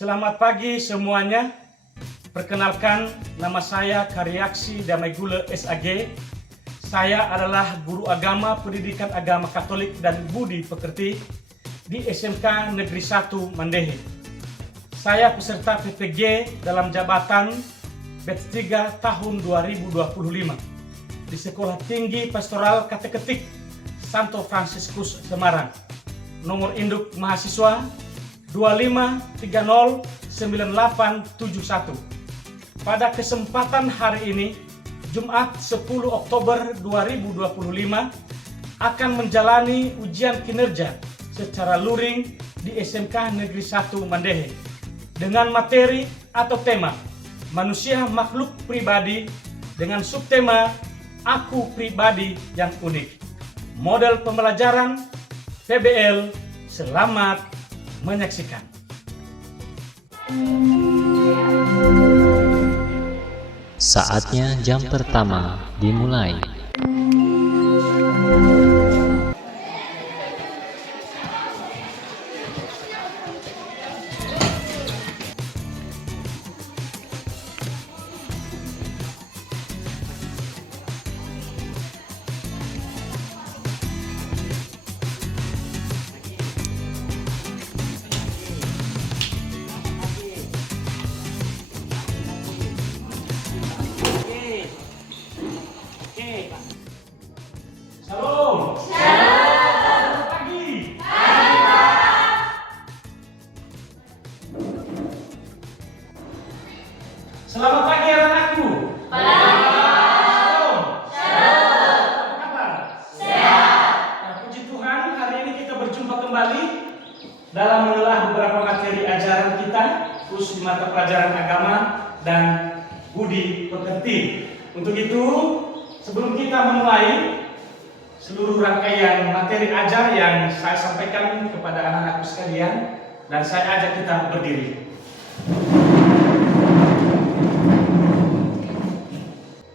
Selamat pagi semuanya. Perkenalkan, nama saya Karyaksi Damai Gule SAG. Saya adalah guru agama pendidikan agama Katolik dan Budi Pekerti di SMK Negeri 1 Mandehe. Saya peserta PPG dalam jabatan batch 3 tahun 2025 di Sekolah Tinggi Pastoral Kateketik Santo Fransiskus Semarang. Nomor induk mahasiswa 25309871. Pada kesempatan hari ini, Jumat 10 Oktober 2025, akan menjalani ujian kinerja secara luring di SMK Negeri 1 Mandehe dengan materi atau tema Manusia Makhluk Pribadi dengan subtema Aku Pribadi yang Unik. Model pembelajaran PBL. Selamat menyaksikan. Saatnya jam pertama dimulai. Shalom. Selamat pagi. Selamat pagi anak-anakku. Shalom. Apa kabar? Sehat. Nah, puji Tuhan, hari ini kita berjumpa kembali dalam menelaah beberapa materi ajaran kita, khusus di mata pelajaran agama dan budi pekerti. Untuk itu, sebelum kita memulai seluruh rangkaian materi ajar yang saya sampaikan kepada anak-anakku sekalian, dan saya ajak kita berdiri.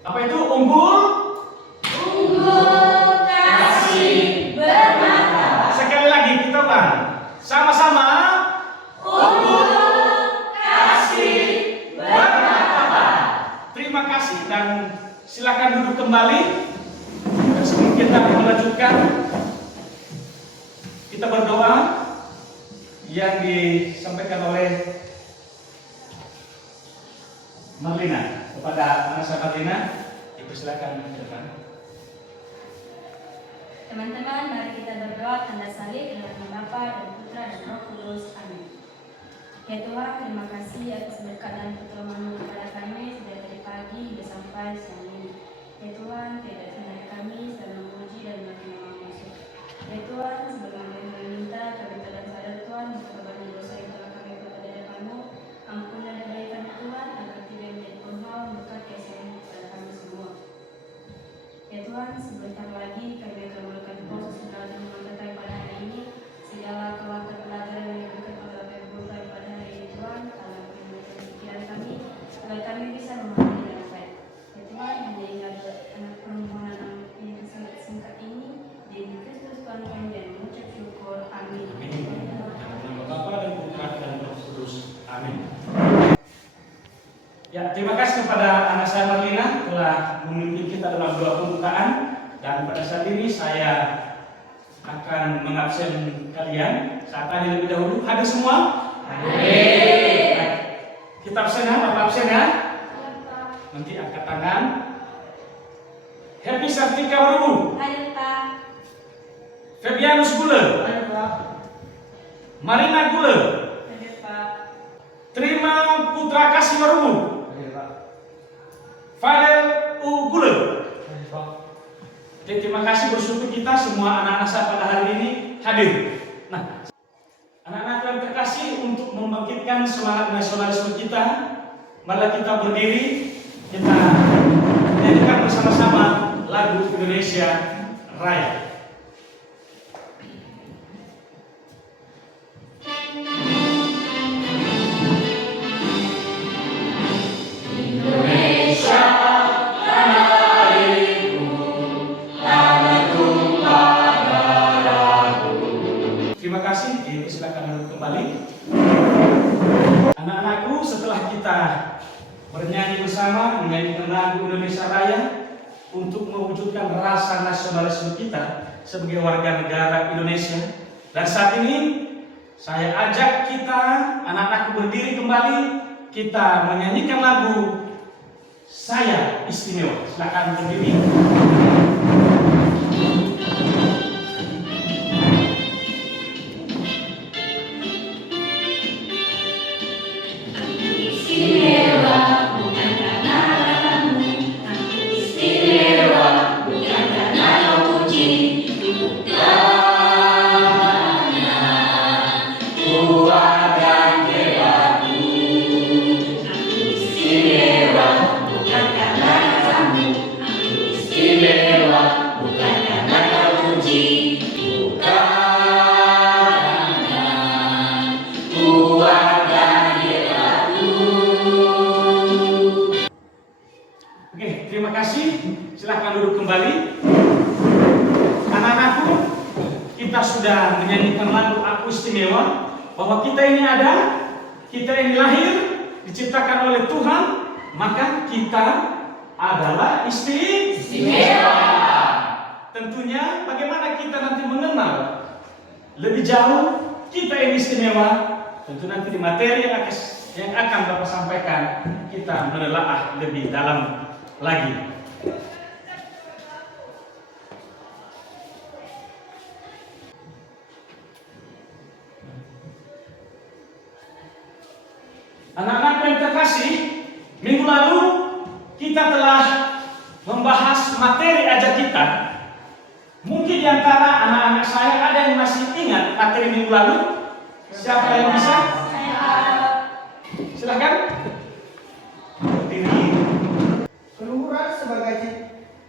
Apa itu unggul? Unggul kasih bermartabat. Sekali lagi kita ulang. Sama-sama. Unggul kasih bermartabat. Terima kasih dan silakan duduk kembali. Sebelum kita melanjutkan, kita berdoa yang disampaikan oleh Marlina. Kepada anak saya Marlina, dipersilakan ke depan. Teman-teman, mari kita berdoa tanda salib dalam nama Bapa dan Putra dan Roh Kudus. Amin. Ya Tuhan, terima kasih atas berkat dan pertolongan-Mu kepada kami sejak dari pagi hingga sampai siang ini. Ya Tuhan, tidak dari kami selalu memuji dan mengenang masuk. Ya Tuhan, sebelum kami meminta, kami telah sadar Tuhan untuk banyak dosa yang telah kami perbuat di hadapan-Mu. Ampunilah dan beri kami Tuhan agar tidak menjadi penghalang berkat kasih-Mu kepada kami semua. Ya Tuhan, sebentar lagi kami akan melakukan proses segala yang mengatakan pada hari ini. Segala kelakar pelajaran yang diberikan oleh Bapak Ibu pada hari ini Tuhan, tolong menentukan pikiran kami agar kami bisa memahami dengan baik. Ya Tuhan, hanya ada anak permohonan yang sangat singkat ini di Kristus Tuhan kami dan mengucap syukur. Amin. Dalam nama Bapa dan Putra dan Roh Kudus. Amin. Ya, terima kasih kepada anak saya Marlina telah memimpin kita dalam doa pembukaan, dan pada saat ini saya akan mengabsen kalian. Saya tanya lebih dahulu, hadir semua? Hadir. Baik. Kita absen ya, Bapak absen ya. Nanti angkat tangan. Happy Sartika Baru. Hadir Pak. Febianus Gule. Hadir Pak. Marina Gule. Hadir Pak. Terima Putra Kasih Baru. Hadir Pak. Farel U Gule. Hadir Pak. Oke, terima kasih, bersyukur kita semua anak-anak saya pada hari ini hadir. Nah, anak-anak yang terkasih, untuk membangkitkan semangat nasionalisme kita, marilah kita berdiri, kita menyanyikan bersama-sama lagu Indonesia Raya. lagu Indonesia Raya untuk mewujudkan rasa nasionalisme kita sebagai warga negara Indonesia. Dan saat ini saya ajak kita, anak-anakku, berdiri kembali, kita menyanyikan lagu Saya Istimewa. Silakan berdiri. Oke, terima kasih. Silahkan duduk kembali. Anak-anakku, kita sudah menyanyikan lagu Aku Istimewa, bahwa kita ini ada, kita ini lahir, diciptakan oleh Tuhan, maka kita adalah istimewa. Tentunya bagaimana kita nanti mengenal lebih jauh kita ini istimewa, tentu nanti di materi yang akan Bapak sampaikan kita menelaah lebih dalam lagi. Anak-anak yang terkasih, minggu lalu kita telah membahas materi ajar kita. Mungkin di antara anak-anak saya ada yang masih ingat materi minggu lalu? Siapa yang bisa? Silakan. Berdiri.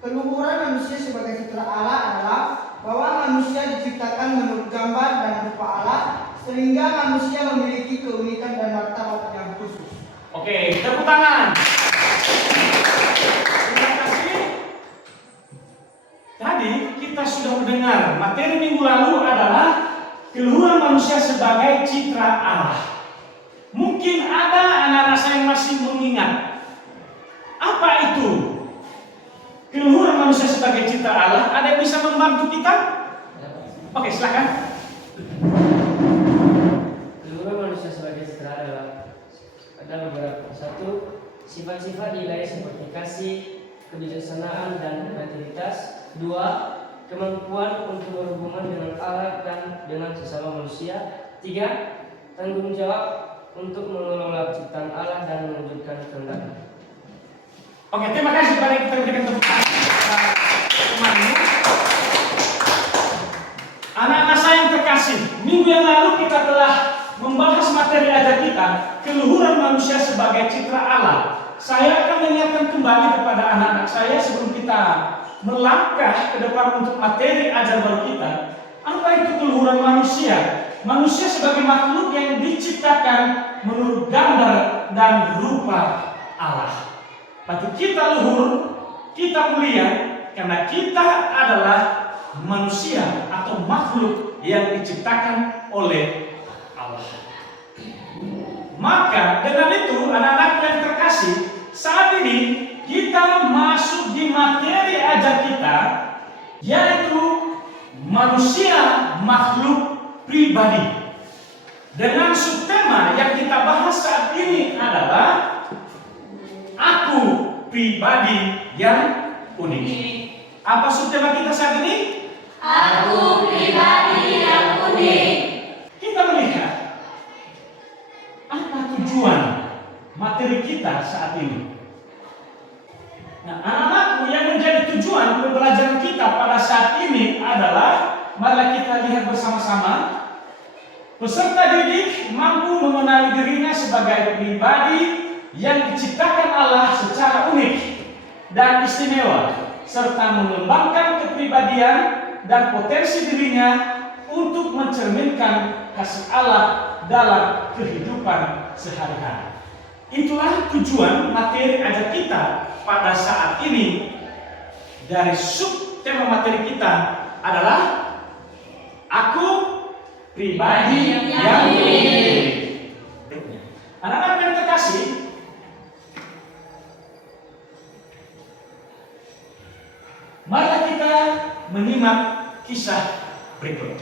Keluhuran manusia sebagai citra Allah adalah bahwa manusia diciptakan menurut gambar dan rupa Allah, sehingga manusia memiliki keunikan dan martabat yang khusus. Oke, tepuk tangan. Terima kasih. Tadi kita sudah mendengar materi minggu lalu adalah keluhuran manusia sebagai citra Allah. Mungkin ada anak-anak saya yang masih mengingat apa itu keluhuran manusia sebagai citra Allah. Ada yang bisa membantu kita? Oke, silakan. Keluhuran manusia sebagai citra ada beberapa. Satu, sifat-sifat ilahi seperti kasih, kebijaksanaan, dan kreativitas. Dua, kemampuan untuk berhubungan dengan Allah dan dengan sesama manusia. Tiga, tanggung jawab untuk mengelola ciptaan Allah dan mewujudkan kehendak. Oke, terima kasih. Mari kita berikan tepuk tangan. Anak-anak saya yang terkasih, minggu yang lalu kita telah membahas materi ajar kita, keluhuran manusia sebagai citra Allah. Saya akan mengingatkan kembali kepada anak-anak saya sebelum kita melangkah ke depan untuk materi ajar baru kita. Apa itu keluhuran manusia? Manusia sebagai makhluk yang diciptakan menurut gambar dan rupa Allah. Berarti kita luhur, kita mulia, karena kita adalah manusia atau makhluk yang diciptakan oleh Allah. Maka dengan itu anak-anak yang terkasih, saat ini kita masuk di materi ajar kita, yaitu manusia makhluk pribadi. Dengan subtema yang kita bahas saat ini adalah aku pribadi yang unik. Apa subtema kita saat ini? Aku pribadi yang unik. Kita melihat apa tujuan materi kita saat ini. Nah, anak-anakku, yang menjadi tujuan pembelajaran kita pada saat ini adalah, mari kita lihat bersama-sama. Peserta didik mampu mengenali dirinya sebagai pribadi yang diciptakan Allah secara unik dan istimewa, serta mengembangkan kepribadian dan potensi dirinya untuk mencerminkan kasih Allah dalam kehidupan sehari-hari. Itulah tujuan materi ajar kita pada saat ini. Dari subtema materi kita adalah aku pribadi yang unik. Anak-anak yang terkasih, kisah berikut.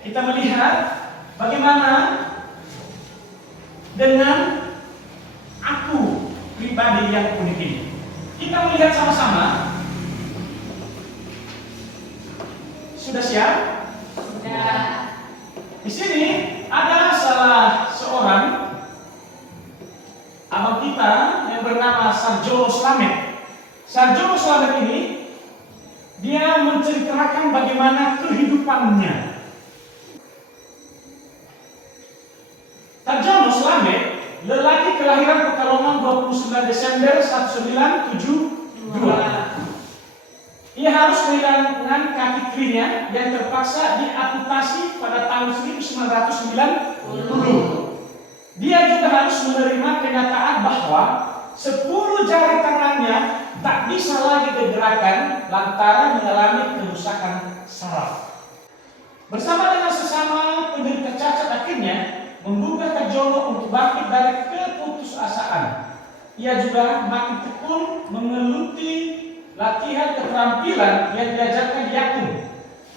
Kita melihat bagaimana dengan aku pribadi yang unik ini. Kita melihat sama-sama. Sudah siap? Sudah. Di sini ada salah seorang abang kita yang bernama Sarjono Slamet. Sarjono Slamet ini dia menceritakan bagaimana kehidupannya. Sarjono Slamet, lelaki kelahiran Pekalongan 29 Desember 1972. Ia harus kehilangan kaki kirinya yang terpaksa diamputasi pada tahun 1990. Dia juga harus menerima kenyataan bahwa 10 jari tangannya tak bisa lagi digerakkan lantaran mengalami kerusakan saraf. Bersama dengan sesama penderita cacat akhirnya menggugah Sarjono untuk bangkit dari keputusasaan. Ia juga makin tekun menggeluti latihan keterampilan yang diajarkan di Yakum.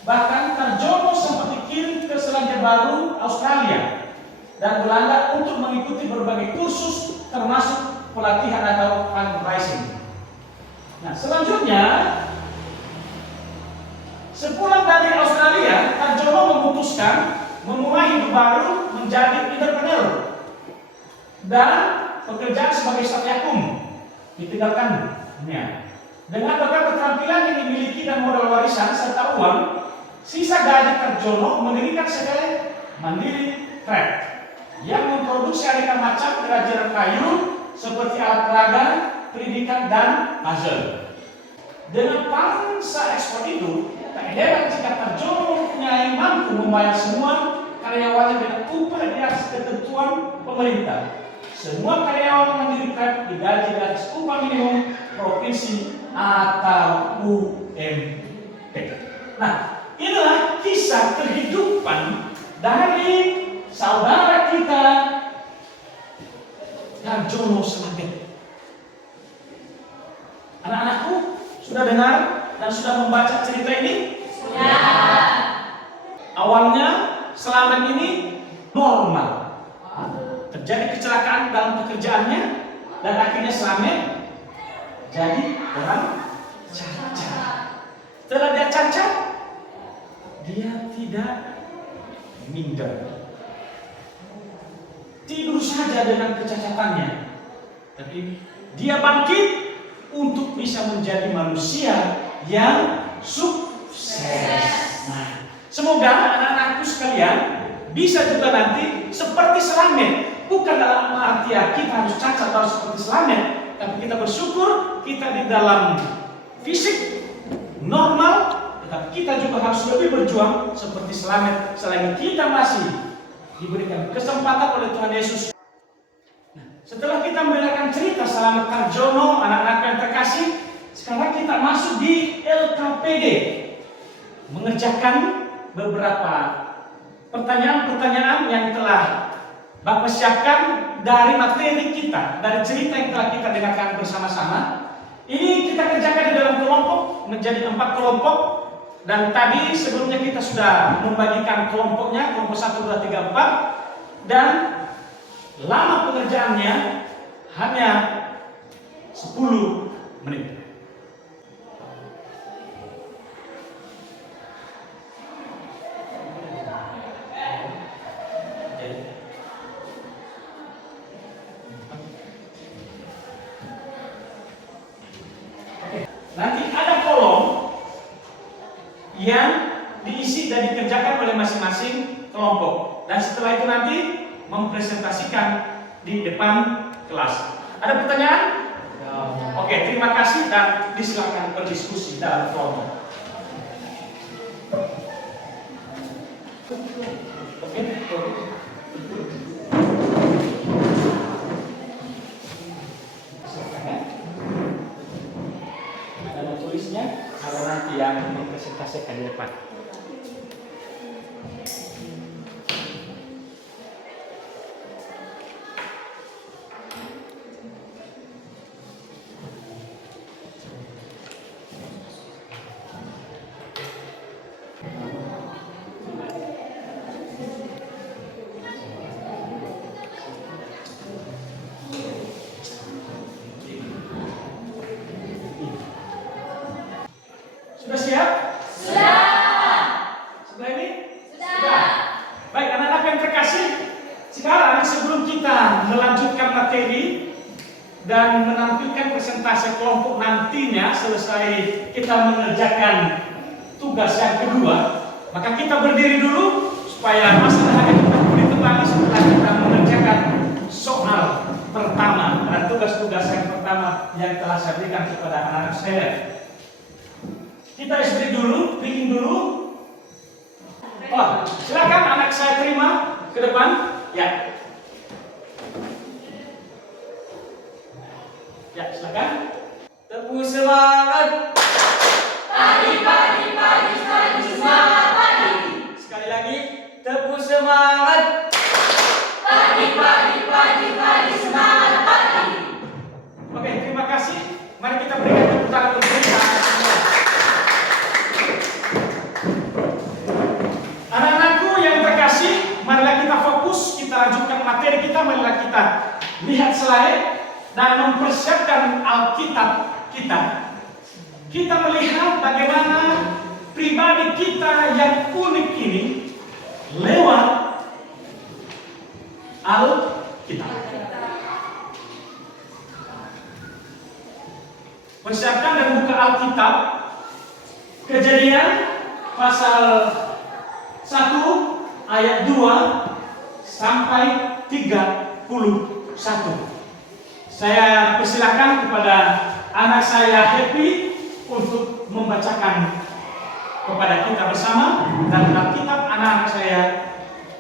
Bahkan Sarjono sempat dikirim ke Selandia Baru, Australia dan Belanda untuk mengikuti berbagai kursus termasuk pelatihan atau fundraising. Nah, selanjutnya sepulang dari Australia, Sarjono memutuskan memulai hidup baru menjadi entrepreneur dan pekerjaan sebagai staf Yakum ditinggalkannya. Dengan berbagai keterampilan yang dimiliki dan modal warisan serta uang, sisa gaji Sarjono mendirikan PT Mandiri Craft yang memproduksi aneka macam kerajinan kayu seperti alat peraga, pendidikan, dan puzzle. Dengan pangsa ekspor itu, tak heran jika Sarjono mempunyai mampu membayar semua karyawannya dengan upah di atas ketentuan pemerintah. Semua karyawan Mandiri Craft digaji di atas upah minimum provinsi atau UMP. Nah, inilah kisah kehidupan dari saudara kita Sarjono Slamet. Anak-anakku sudah dengar dan sudah membaca cerita ini? Sudah. Awalnya Slamet ini normal. Terjadi kecelakaan dalam pekerjaannya dan akhirnya Slamet jadi orang cacat. Setelah dia cacat, dia tidak minder. Tidur saja dengan kecacatannya. Tapi dia bangkit untuk bisa menjadi manusia yang sukses. Nah, semoga anak-anakku sekalian bisa juga nanti seperti Slamet. Bukan dalam arti kita harus cacat atau seperti Slamet, tapi kita bersyukur kita di dalam fisik normal, tetapi kita juga harus lebih berjuang seperti Slamet selagi kita masih diberikan kesempatan oleh Tuhan Yesus. Nah, setelah kita mendengarkan cerita Slamet Sarjono, anak-anak yang terkasih, sekarang kita masuk di LKPD mengerjakan beberapa pertanyaan-pertanyaan yang telah Bapak siapkan dari materi kita, dari cerita yang telah kita dengarkan bersama-sama. Ini kita kerjakan di dalam kelompok menjadi 4 kelompok. Dan tadi sebelumnya kita sudah membagikan kelompoknya, kelompok 1, 2, 3, 4. Dan lama pengerjaannya hanya 10 menit. Nanti ada kolom yang diisi dan dikerjakan oleh masing-masing kelompok. Dan setelah itu nanti mempresentasikan di depan kelas. Ada pertanyaan? Ya. Oke, terima kasih dan disilakan berdiskusi dalam kelompok. Oke. Ada tulisnya, ada nanti yang mempresentasikan di depan. melanjutkan materi dan menampilkan presentasi kelompok nantinya selesai kita mengerjakan tugas yang kedua, maka kita berdiri dulu supaya masalah akan kita pulih kembali setelah kita mengerjakan soal pertama dan tugas-tugas yang pertama yang telah saya berikan kepada anak-anak saya. Kita berdiri dulu, bikin dulu. Oh, silakan anak saya terima ke depan. Ya. Ya, silakan. Tepuk semangat. Pagi, pagi, pagi, pagi, semangat pagi. Sekali lagi, tepuk semangat. Pagi, pagi, pagi, pagi, semangat pagi. Oke, terima kasih. Mari kita berikan tepuk tangan untuk mereka. Anak-anakku yang terkasih, marilah kita fokus, kita lanjutkan materi kita, marilah kita lihat slide dan mempersiapkan Alkitab kita. Kita melihat bagaimana pribadi kita yang unik ini lewat Alkitab. Persiapkan dan buka Alkitab Kejadian pasal 1 ayat 2 sampai 31. Saya persilakan kepada anak saya Happy untuk membacakan kepada kita bersama, dan Alkitab anak-anak saya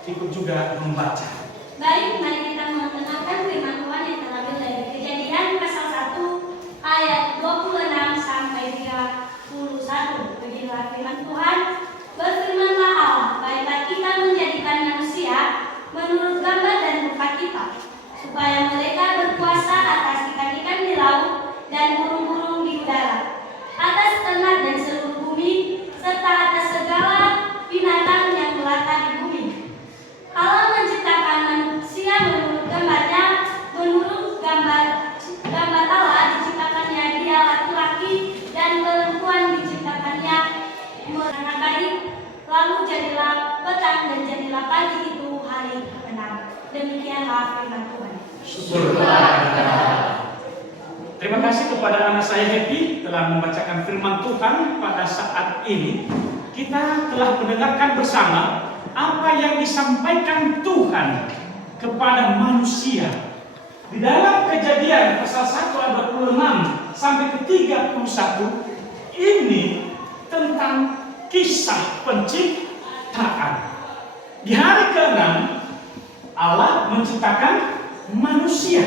ikut juga membaca. Baik, mari kita mendengarkan firman Tuhan yang terambil dari Kejadian pasal 1 ayat 26 sampai 31. Beginilah firman Tuhan. Berfirmanlah Allah, baiklah kita menjadikan manusia menurut gambar dan rupa kita, supaya mereka berkuasa atas ikan-ikan di laut dan burung-burung di udara, atas ternak dan seluruh bumi, serta atas segala binatang yang melata di bumi. Allah menciptakan manusia menurut gambarnya, menurut gambar Allah diciptakannya dia laki-laki dan perempuan diciptakannya anak baik. Lalu jadilah petang dan jadilah pagi, itu hari ke-6. Demikianlah firman Tuhan. Terima kasih kepada anak saya Happy telah membacakan firman Tuhan pada saat ini. Kita telah mendengarkan bersama apa yang disampaikan Tuhan kepada manusia. Di dalam Kejadian pasal 1 ayat 26 sampai ke 31 ini tentang kisah penciptaan. Di hari ke-6 Allah menciptakan manusia.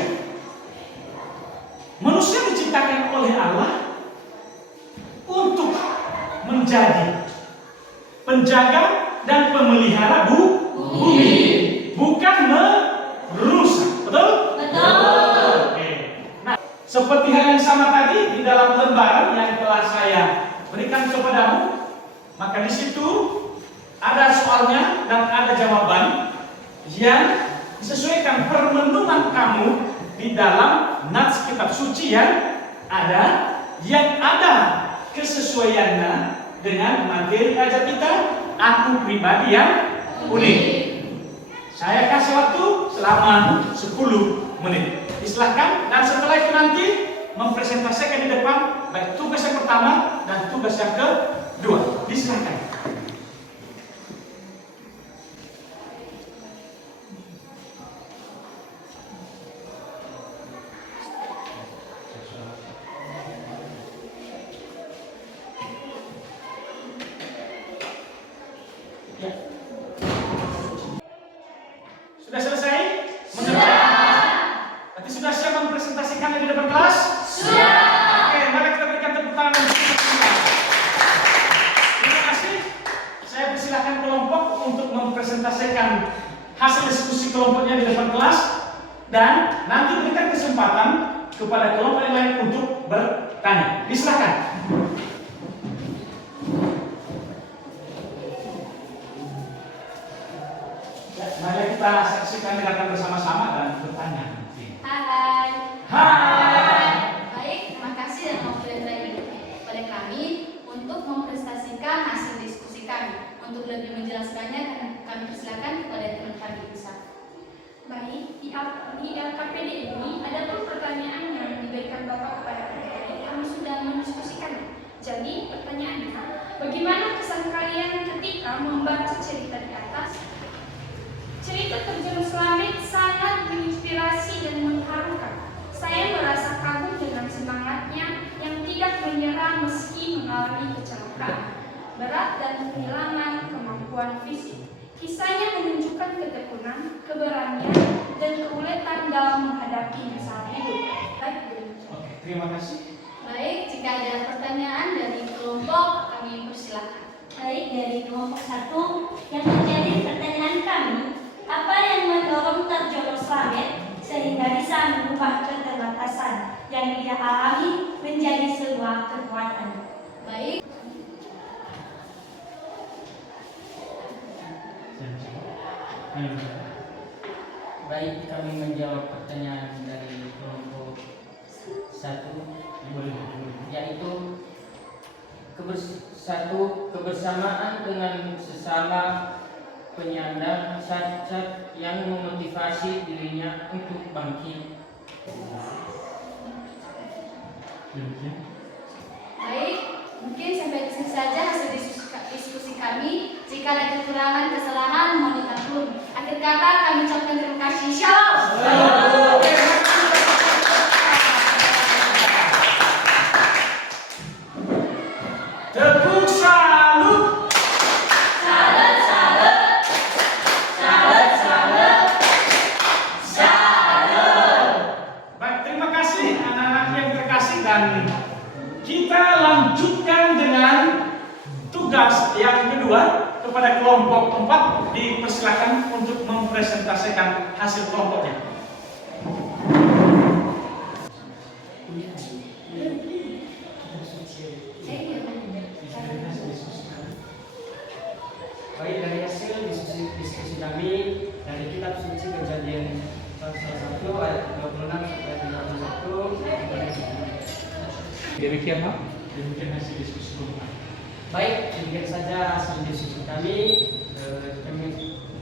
Manusia diciptakan oleh Allah untuk menjadi penjaga dan pemelihara bumi, bukan merusak. Betul? Betul. Oke. Nah, seperti hal yang sama tadi di dalam lembaran yang telah saya berikan kepadamu, maka di situ ada soalnya dan ada jawaban yang disesuaikan permenungan kamu di dalam nats kitab suci yang ada kesesuaiannya dengan materi ajar kita, aku pribadi yang unik. Saya kasih waktu selama 10 menit. Silakan, dan setelah itu nanti mempresentasikan di depan baik tugas yang pertama dan tugas yang kedua. Silakan. Sudah selesai? Berarti sudah siap mempresentasikannya di depan kelas? Sudah. Oke, mari kita berikan tepuk tangan untuk kita. Terima kasih. Saya persilakan kelompok untuk mempresentasikan hasil diskusi kelompoknya di depan kelas, dan nanti berikan kesempatan kepada kelompok yang lain untuk bertanya. Silakan. Mari kita saksikan dengarkan bersama-sama dan bertanya. Hai. Hai. Baik, terima kasih dan waktu pada kami untuk mempresentasikan hasil diskusi kami. Untuk lebih menjelaskannya, kami persilakan kepada teman Pak Bisa. Baik, di LKPD ini ada pun pertanyaan yang diberikan Bapak kepada adik-adik. Kami sudah mendiskusikannya. Jadi pertanyaannya, bagaimana kesan kalian ketika membaca cerita di atas? Cerita Terjun Slamet sangat menginspirasi dan mengharukan. Saya merasa kagum dengan semangatnya yang tidak menyerah meski mengalami kecelakaan berat dan kehilangan kemampuan fisik. Kisahnya menunjukkan ketekunan, keberanian, dan keuletan dalam menghadapi masalah hidup. Baik, Oke, terima kasih. Baik, jika ada pertanyaan dari kelompok, kami persilakan. Baik, dari kelompok 1 yang menjadi pertanyaan kami, apa yang mendorong Tarjono Slamet sehingga bisa mengubah keterbatasan yang dia alami menjadi sebuah kekuatan? Baik, Baik, kami menjawab pertanyaan dari kelompok 1, yaitu kebersamaan dengan sesama penyandang cacat yang memotivasi dirinya untuk bangkit. baik. Mungkin sampai di sini saja hasil diskusi kami. Jika ada kekurangan, kesalahan, mohon dimaklumi. Akhir kata kami ucapkan terima kasih. Shalom. Tepuk salut. Baik, terima kasih anak-anak yang terkasih, dan kita lanjutkan dengan tugas yang kedua. Kepada kelompok 4 dipersilakan untuk mempresentasikan hasil kelompoknya. Baik, dari hasil diskusi kami dari kitab suci Kejadian pasal 1 ayat 26 sampai 31. Demikian Pak, demikian hasil diskusi kelompok. Baik, demikian saja hasil diskusi kami.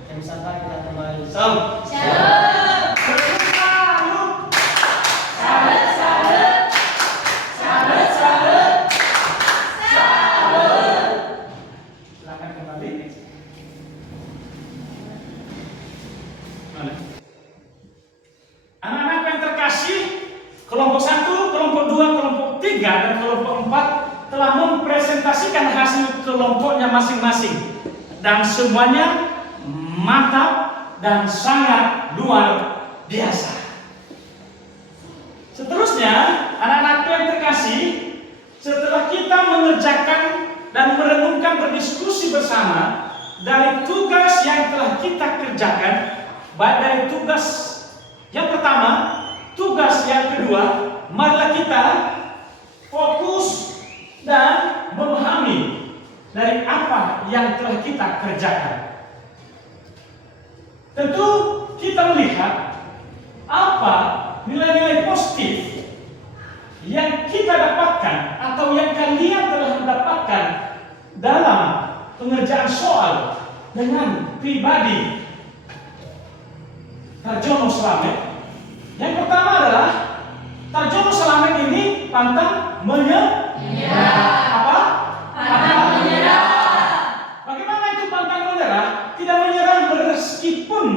Kami sapa kita kembali. Salam. Shalom. Tepuk salut. Silakan kembali. Mana? Anak-anak yang terkasih, kelompok 1, kelompok 2, kelompok 3, dan kelompok 4 telah mempresentasikan hasil kelompoknya masing-masing, dan semuanya mantap dan sangat luar biasa. Seterusnya, anak-anakku yang terkasih, setelah kita mengerjakan dan merenungkan berdiskusi bersama dari tugas yang telah kita kerjakan, baik dari tugas yang pertama, tugas yang kedua, marilah kita fokus dan memahami dari apa yang telah kita kerjakan. Tentu kita melihat apa nilai-nilai positif yang kita dapatkan atau yang kalian telah mendapatkan dalam pengerjaan soal dengan pribadi Tarjono Slamet. Yang pertama adalah Tarjono Slamet ini pantang menyerah. Apa? Pantang menyerah. Bagaimana itu pantang menyerah? Tidak menyerah meskipun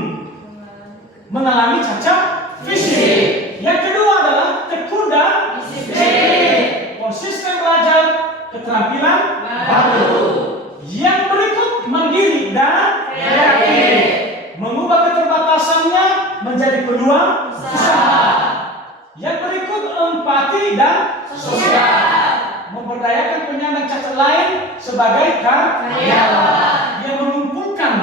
mengalami cacat fisik. Yang kedua adalah tekun dan disiplin. Konsisten belajar, keterampilan baru. Yang berikut mandiri dan kreatif. Mengubah keterbatasannya menjadi peluang usaha. Yang berikut empati dan sosial. Memberdayakan penyandang cacat lain sebagai karyawan. Dia mengumpulkan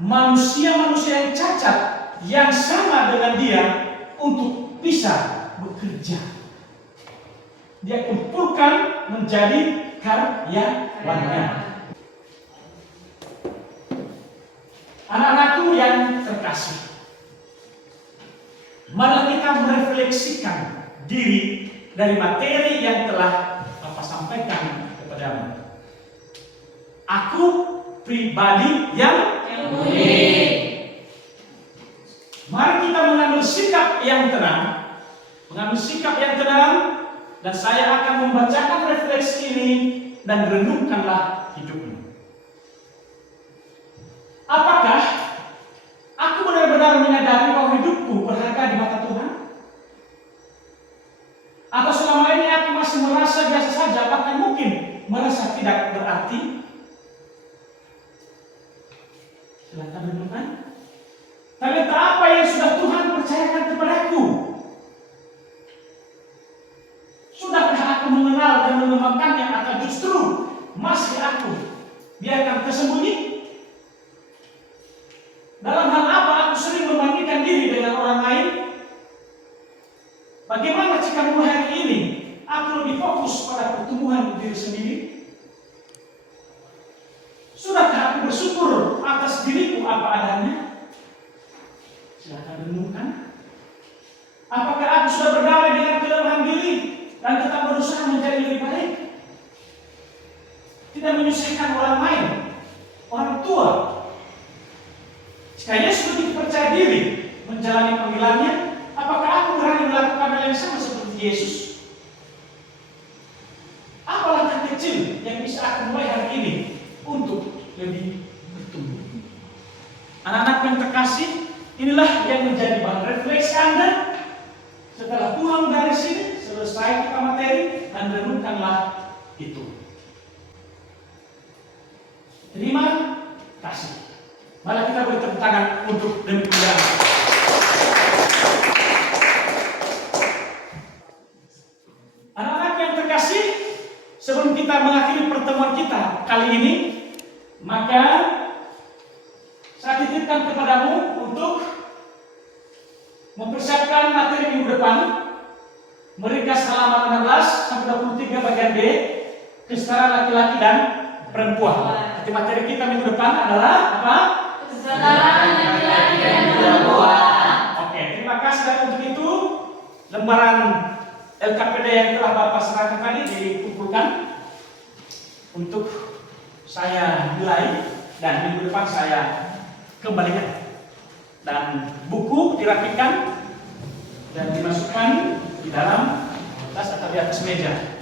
manusia-manusia yang cacat yang sama dengan dia untuk bisa bekerja. Dia kumpulkan menjadi karyawannya. Anak-anakku yang terkasih, marilah kita merefleksikan diri dari materi yang telah Bapak sampaikan kepadamu. Aku pribadi yang unik. Mari yang tenang, mengambil sikap yang tenang, dan saya akan membacakan refleksi ini dan renungkanlah hidupmu. Apakah aku benar-benar menyadari bahwa hidupku berharga di mata Tuhan? Atau selama ini aku masih merasa biasa saja, bahkan mungkin merasa tidak berarti? Silakan renungkan. Talenta apa yang sudah Tuhan percayakan kepadaku? Sudahkah aku mengenal dan mengembangkannya, atau justru masih aku biarkan tersembunyi? Dalam hal apa aku sering membandingkan diri dengan orang lain? Bagaimana jika mulai hari ini aku lebih fokus pada pertumbuhan diri sendiri? Sudahkah aku bersyukur atas diriku apa adanya? Silakan renungkan. Apakah aku sudah berdamai dengan kelemahan diri dan tetap berusaha menjadi lebih baik? Tidak menyusahkan orang lain, orang tua. Jika Yesus begitu percaya diri menjalani panggilannya, apakah aku berani melakukan hal yang sama seperti Yesus? Apa langkah kecil yang bisa aku mulai hari ini untuk lebih bertumbuh? Anak-anak yang terkasih, inilah yang menjadi bahan refleksi Anda. Setelah pulang dari sini, selesai kita materi, dan renungkanlah itu. Terima kasih. Malah kita beri tepuk tangan untuk demikian. Anak-anak yang terkasih, sebelum kita mengakhiri pertemuan kita kali ini, maka saya titipkan kepadamu untuk mempersiapkan materi minggu depan, meringkas halaman 16 sampai 23 bagian B, kesetaraan laki-laki dan perempuan. Jadi materi kita minggu depan adalah apa? Kesetaraan laki-laki dan perempuan. Oke, terima kasih. Dan untuk itu lembaran LKPD yang telah Bapak serahkan tadi dikumpulkan untuk saya nilai, dan minggu depan saya kembalikan. Dan buku dirapikan dan dimasukkan di dalam tas atau di atas meja.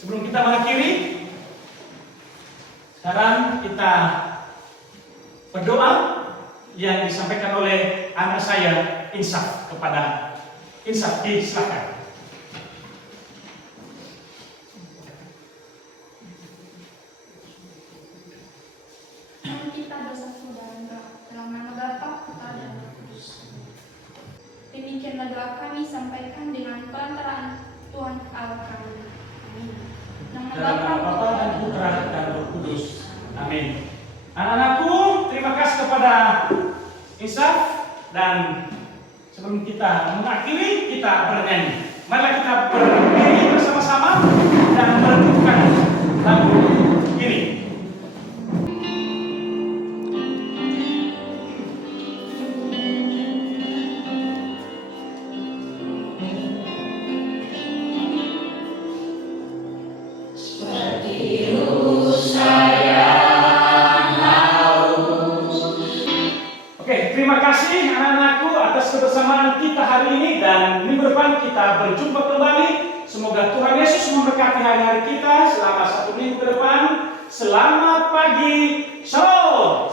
Sebelum kita mengakhiri, sekarang kita berdoa yang disampaikan oleh anak saya Insaf kepada Insaf. Silakan. Kita bersatu dalam nama Bapa, Putra dan Roh Kudus. Demikianlah doa kami sampaikan dengan perantaraan Tuhan Allah kami. Amin. Nama Dalam nama Bapa dan Putra dan Roh Kudus. Amin. Anak-anakku, terima kasih kepada Insaf, dan sebelum kita mengakhiri, kita bernyanyi. Marilah kita berdiri bersama-sama dan merenungkan lagu ini. Terima kasih anak-anakku atas kebersamaan kita hari ini, dan minggu depan kita berjumpa kembali. Semoga Tuhan Yesus memberkati hari-hari kita selama 1 minggu ke depan. Selamat pagi, shalom.